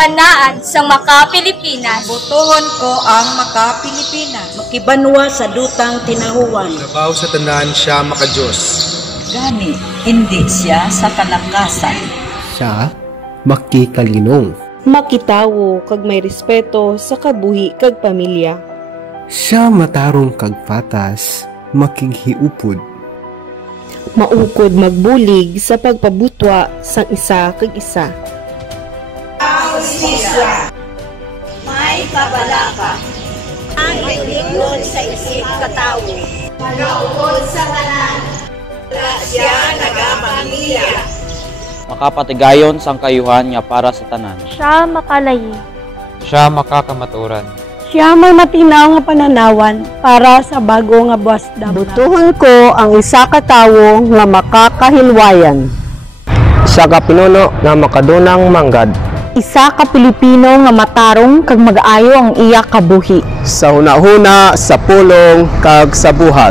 panaan sa maka Pilipinas. Botohon ko ang maka Pilipinas. Makibanwa sa dutang tinahuan. Labaw sa tandaan siya makadiyos. Gani, hindi siya sa kalakasan. Siya makikalinong. Makitawo kag may respeto sa kabuhi kag pamilya. Siya matarong kag patas, makighiupod. Maukod magbulig sa pagpabutwa sang isa kag isa. May kabalaka. Ang ilingon sa isip katawo. Magaukod sa tanan. Siya nagamamilya. Makapatigayon sang kayuhan nga para sa tanan. Siya makalayi. Siya makakamaturan. Siya may matinaw nga pananawan para sa bago nga buwasda. Butuhon ko ang isa ka tawo nga makakahilwayan. Isa ka pinuno nga makadunang manggad. Isa ka Pilipino nga matarong kag mag-ayo ang iya kabuhi. Sa hunahuna, sa pulong, kag sa buhat.